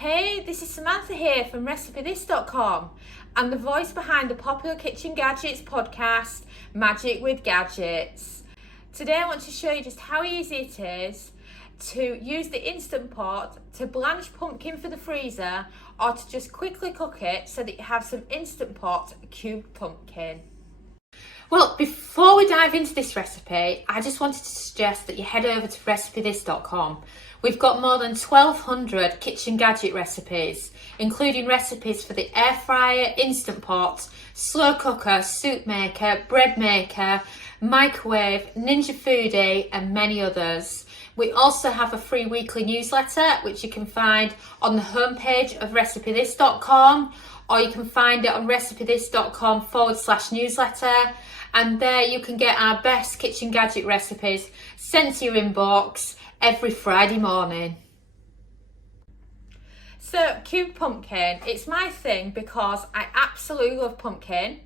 Hey, this is Samantha here from RecipeThis.com. I'm the voice behind the popular Kitchen Gadgets podcast, Magic with Gadgets. Today I want to show you just how easy it is to use the Instant Pot to blanch pumpkin for the freezer, or to just quickly cook it so that you have some Instant Pot cubed pumpkin. Well, before we dive into this recipe, I just wanted to suggest that you head over to RecipeThis.com. We've got more than 1,200 kitchen gadget recipes, including recipes for the air fryer, Instant Pot, slow cooker, soup maker, bread maker, microwave, Ninja Foodie, and many others. We also have a free weekly newsletter, which you can find on the homepage of RecipeThis.com, or you can find it on RecipeThis.com/newsletter. And there you can get our best kitchen gadget recipes sent to your inbox every Friday morning. So, cubed pumpkin, it's my thing because I absolutely love pumpkin.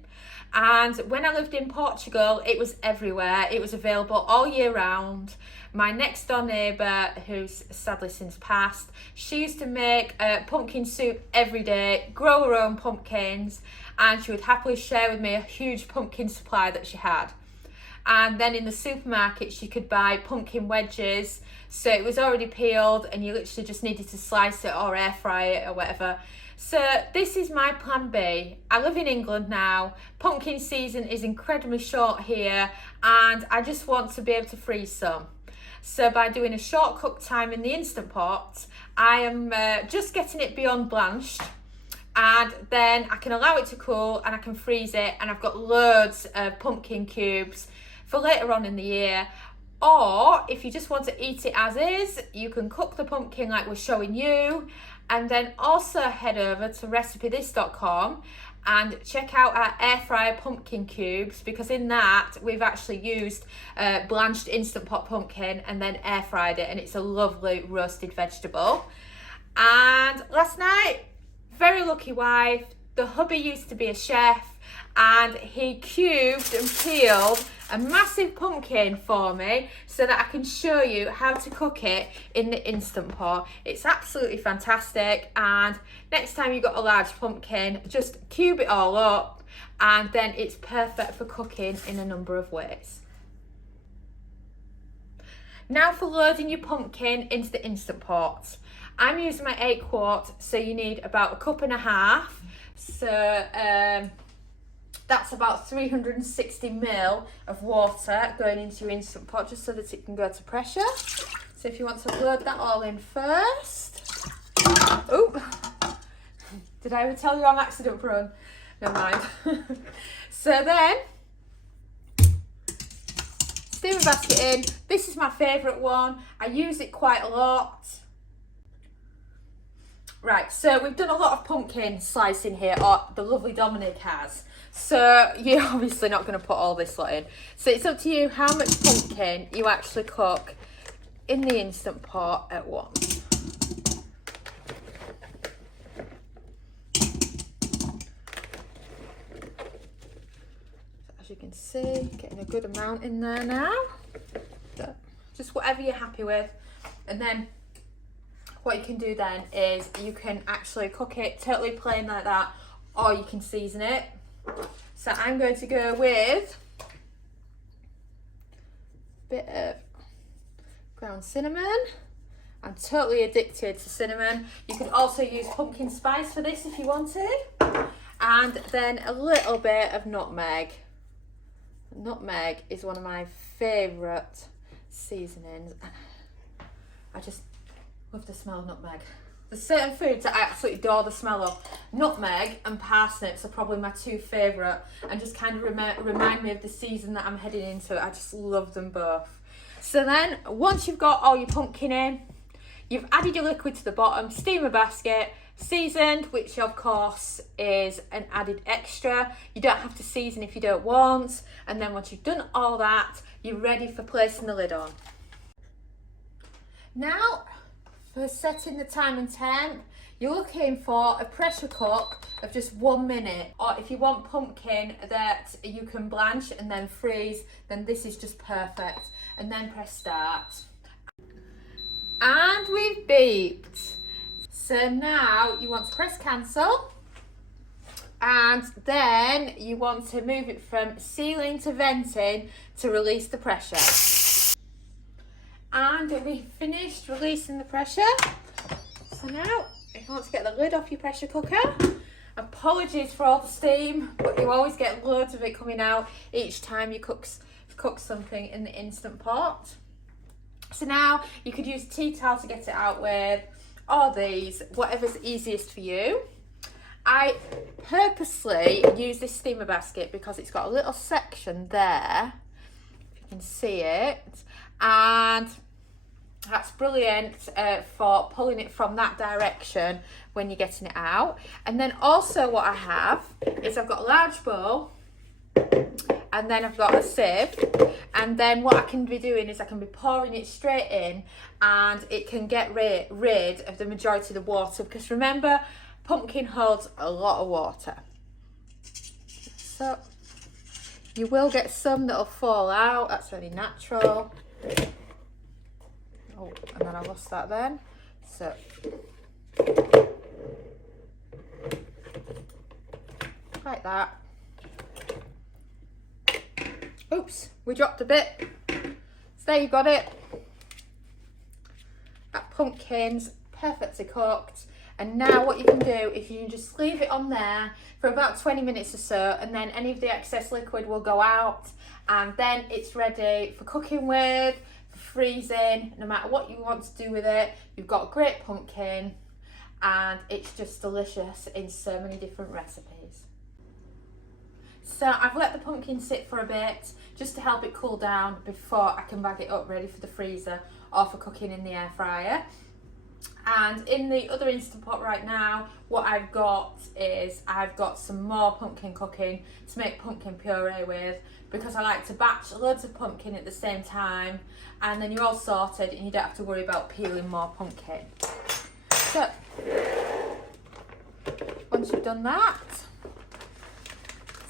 And when I lived in Portugal, it was everywhere. It was available all year round. My next door neighbour, who's sadly since passed, she used to make pumpkin soup every day, grow her own pumpkins, and she would happily share with me a huge pumpkin supply that she had. And then in the supermarket, she could buy pumpkin wedges. So it was already peeled and you literally just needed to slice it or air fry it or whatever. So this is my plan B. I live in England now. Pumpkin season is incredibly short here and I just want to be able to freeze some. So by doing a short cook time in the Instant Pot, I am just getting it beyond blanched, and then I can allow it to cool and I can freeze it, and I've got loads of pumpkin cubes for later on in the year. Or if you just want to eat it as is, you can cook the pumpkin like we're showing you, and then also head over to RecipeThis.com and check out our air fryer pumpkin cubes, because in that we've actually used blanched Instant Pot pumpkin and then air fried it, and it's a lovely roasted vegetable. And last night, very lucky wife, the hubby used to be a chef, and he cubed and peeled a massive pumpkin for me so that I can show you how to cook it in the Instant Pot. It's absolutely fantastic, and next time you've got a large pumpkin, just cube it all up, and then it's perfect for cooking in a number of ways. Now for loading your pumpkin into the Instant Pot. I'm using my 8 quart, so you need about a cup and a half. So that's about 360 ml of water going into your Instant Pot, just so that it can go to pressure. So if you want to load that all in first. Oh, did I ever tell you I'm accident prone? Never mind. So then, steamer basket in. This is my favourite one. I use it quite a lot. Right, so we've done a lot of pumpkin slicing here, or the lovely Dominic has. So you're obviously not going to put all this lot in. So it's up to you how much pumpkin you actually cook in the Instant Pot at once. As you can see, getting a good amount in there now. So just whatever you're happy with. And then what you can do then is you can actually cook it totally plain like that, or you can season it. So I'm going to go with a bit of ground cinnamon. I'm totally addicted to cinnamon. You can also use pumpkin spice for this if you want to. And then a little bit of nutmeg. Nutmeg is one of my favourite seasonings. I just love the smell of nutmeg. There's certain foods that I absolutely adore the smell of. Nutmeg and parsnips are probably my 2 favourite, and just kind of remind me of the season that I'm heading into. I just love them both. So then, once you've got all your pumpkin in, you've added your liquid to the bottom, steamer basket, seasoned, which of course is an added extra. You don't have to season if you don't want. And then once you've done all that, you're ready for placing the lid on. Now, for setting the time and temp, you're looking for a pressure cook of just 1 minute. Or if you want pumpkin that you can blanch and then freeze, then this is just perfect. And then press start. And we've beeped. So now you want to press cancel, and then you want to move it from sealing to venting to release the pressure. And we finished releasing the pressure. So now if you want to get the lid off your pressure cooker, apologies for all the steam, but you always get loads of it coming out each time you cook something in the Instant Pot. So now you could use a tea towel to get it out with, or these, whatever's easiest for you. I purposely use this steamer basket because it's got a little section there, if you can see it, and that's brilliant for pulling it from that direction when you're getting it out. And then also what I have is I've got a large bowl, and then I've got a sieve, and then what I can be doing is I can be pouring it straight in, and it can get rid of the majority of the water, because remember, pumpkin holds a lot of water. So you will get some that'll fall out, that's really natural. Oh, and then I lost that then. So like that. Oops, we dropped a bit. So there you got it. That pumpkin's perfectly cooked. And now what you can do is you can just leave it on there for about 20 minutes or so, and then any of the excess liquid will go out, and then it's ready for cooking with, for freezing, no matter what you want to do with it. You've got a great pumpkin, and it's just delicious in so many different recipes. So I've let the pumpkin sit for a bit just to help it cool down before I can bag it up ready for the freezer or for cooking in the air fryer. And in the other Instant Pot right now, what I've got is I've got some more pumpkin cooking to make pumpkin puree with, because I like to batch loads of pumpkin at the same time, and then you're all sorted and you don't have to worry about peeling more pumpkin. So once you've done that,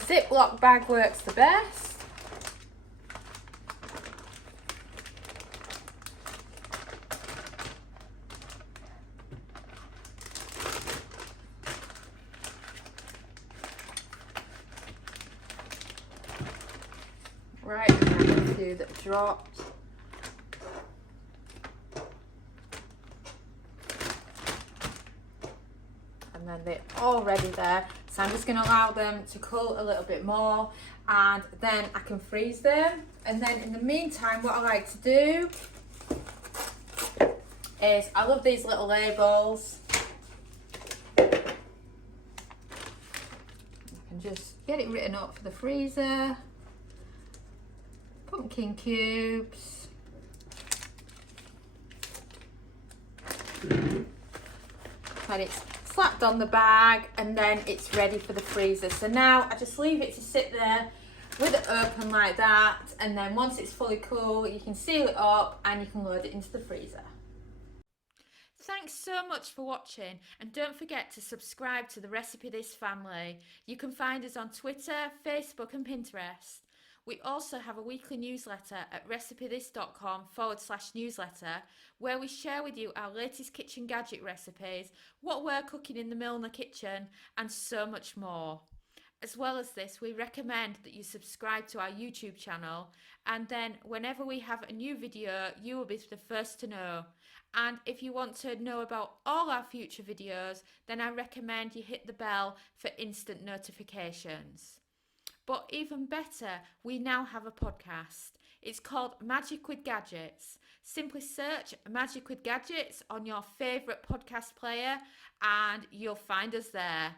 Ziploc bag works the best. Right, and a few that dropped. And then they're already there. So I'm just going to allow them to cool a little bit more, and then I can freeze them. And then in the meantime, what I like to do is, I love these little labels. I can just get it written up for the freezer. Pumpkin cubes. And it's slapped on the bag, and then it's ready for the freezer. So now I just leave it to sit there with it open like that, and then once it's fully cool, you can seal it up and you can load it into the freezer. Thanks so much for watching, and don't forget to subscribe to the Recipe This family. You can find us on Twitter, Facebook and Pinterest. We also have a weekly newsletter at recipethis.com/newsletter, where we share with you our latest kitchen gadget recipes, what we're cooking in the Milner kitchen, and so much more. As well as this, we recommend that you subscribe to our YouTube channel, and then whenever we have a new video, you will be the first to know. And if you want to know about all our future videos, then I recommend you hit the bell for instant notifications. But even better, we now have a podcast. It's called Magic with Gadgets. Simply search Magic with Gadgets on your favourite podcast player and you'll find us there.